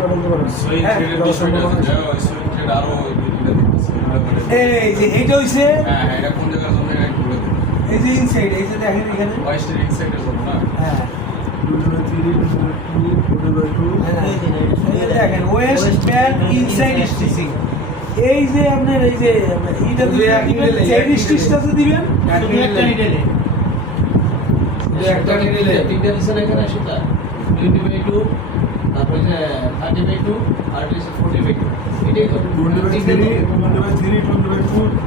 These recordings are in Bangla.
কথাটা বলতে পারেন। সুইং থ্রেডের বিষয়টা আছে, ওই সুইং থ্রেড আরো ওই দুইটা দিতেছে। এই যে এইটা হইছে, হ্যাঁ হ্যাঁ, এটা কোন জায়গার জন্য এটা একটু বলে দিন। এই যে ইনসাইড, এই যে দেখেন এখানে, ওয়েস্টের ইনসাইডের জন্য না? হ্যাঁ 2/3, 2/2, 2/2। এই যে দেখেন ওয়েস্ট ব্যান্ড ইনসাইড স্টিচিং। এই যে আপনার এই যে এইটা দিবেন, সাইড স্টিচটা তো দিবেন শুধু একটা নিডেলে, একটা নিডেলে তিনটা দিছেন এখানে সেটা 20/2, তারপর যে 30/2 আর এটা 40/2, এটাই তো 2/3, 2/3, 2/2,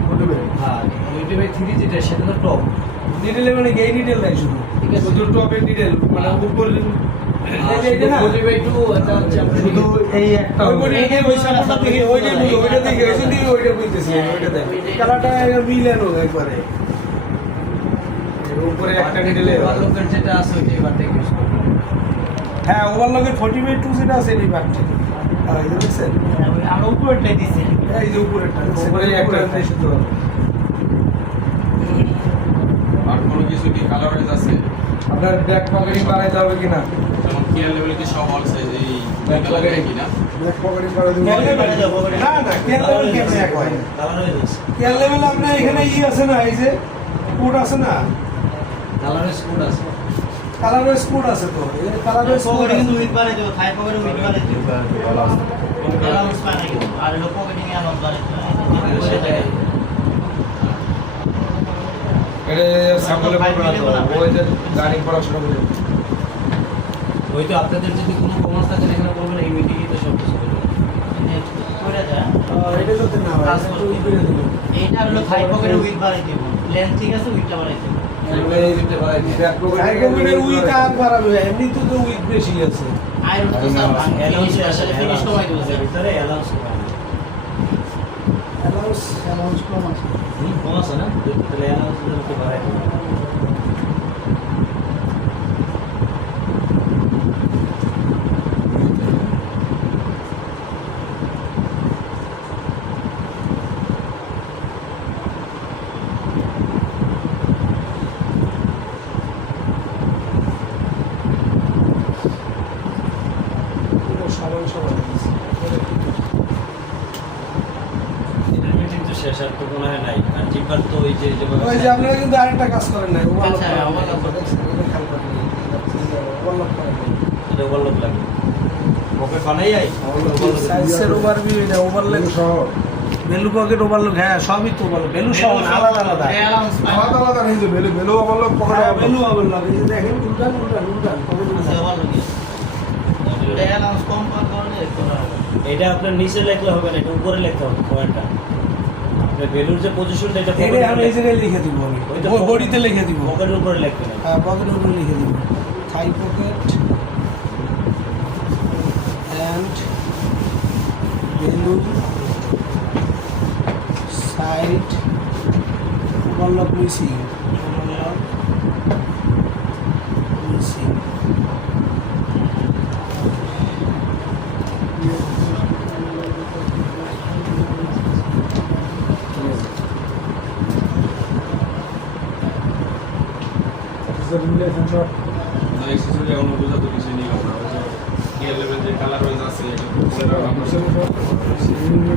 2/2। হ্যাঁ 20/3 যেটা সেটা তো টপ, নিডেলে মানে গেই নিডেল নাই শুধু, ঠিক আছে। শুধু টপের নিডেল মানে উপর এইটা না 40/2 এটা হচ্ছে আপনার শুধু এই একটা ওই সাপোর্টটা দেখে ওইটা বুঝো, ওইটা দেখে ওই জন্য ওইটা বুঝতেছি, ওইটা দেখেন কালারটা মিলানো একবারে উপরে একটা নিডেলে ওভারলকের যেটা আছে ওইটা এবার থেকে ইউজ করবেন। হ্যাঁ ওভারলকের 40/2 যেটা আছে এই পার্টটা, আর এই যে দেখছেন আর উপরেরটাই দিছে, এই যে উপরেরটা উপরে একটা শুধু আর কোনো কিছু কি কালারাইজ আছে? আপনার ব্যাক পকেটিং বানাইতে হবে কিনা? যেমন কেয়ার লেভেল কি সব অল সাইজ এই কালারে কিনা? ব্যাক পকেটিং করে দিব। কেয়ার লেভেল না না কেয়ার লেভেল কেমনে এক হয়, কালার হয়ে যাচ্ছে, কেয়ার লেভেল আপনার এখানে আছে না, এই যে কোড আছে না, কালারের স্কুট আছে, কালারের কোড আছে তো, এই কালারের কোড পকেটে কিন্তু উইথ বানাই দেবো, থাই পকেটে উইথ বানাই দেবো, অ্যালাউন্স বানাই দেবো, আর হলো পকেটিং অ্যালাউন্স বানাই দেবো। এটা সাম্বলে ওই যে গাড়ি পড়াশোনা করে ওই তো আপনাদের যদি কোনো কমার্স থাকে এখানে বলবেন এই মিটিংই তো সব কিছু করবেন। করে দেয় এটা করতে না হয় এটা তো উপরে দিব, এইটা হলো থাই পকেটে উইথ বানাই দেবো, লেন্থ ঠিক আছে উইথটা বানাই দেবো। এই দিতে পারে ব্যাক হাই কমেন্টের উইথ আর বাড়াবে, এমনিতে তো উইথ বেশি আছে, আইরন তো সব অ্যালাউন্স আসলে ফিনিশ কমাই দেবো স্যার। ভিতরে অ্যালাউন্স অ্যালাউন্স কম আছে। কম আছে না, তাহলে অ্যালাউন্স দিতে পারে। পুরো সমান সমান আছে। মিটিং তো শেষ আর তো মনে হয় নাই, আর জিম্বার তো ওই যে ওই যে আপনারা কিন্তু আরেকটা কাজ করেন নাই, ওভারলক আচ্ছা, করেন নাই। overlock করেন। দেখছেন, এটা খেয়াল করেন নাই। ওভারলক করেন নাই। এটা ওভারলক লাগে, পকেট বানাই যাই সাইজের ওভারভিউ, এটা ওভারলক সহ ভ্যালু পকেট ওভারলক, হ্যাঁ সবই তো ওভারলক, ভ্যালু সহ না, আলাদা আলাদা। অ্যালাউন্স আলাদা আলাদা নেই যে বেলো আমার লোক হ্যাঁ পকেটে ভ্যালু ওভারলক, এই যে দেখেন উল্টান উল্টান উল্টান পকেট আছে উল্টান। ওভারলক। এটা অ্যালাউন্স কম করার কারণে করা হবে। এটা আপনার নিচে লিখলে হবে না, এটা উপরে লিখতে হবে পয়েন্টটা। আপনার ভ্যালুর যে পজিশনটা এটা এটা আমি এই জায়গায় লিখে দিব, আমি ওইটা বডিতে লিখে দিব, পকেটের উপরে লিখতে হবে। হ্যাঁ পকেটের উপরে লিখে দিব, thigh pocket and value side overlock missing, overlock missing. Relationship accessory এখন বোঝা তো কিছু নেই আমরা। কেয়ার লেভেল যে কালারাইজ আছে এটা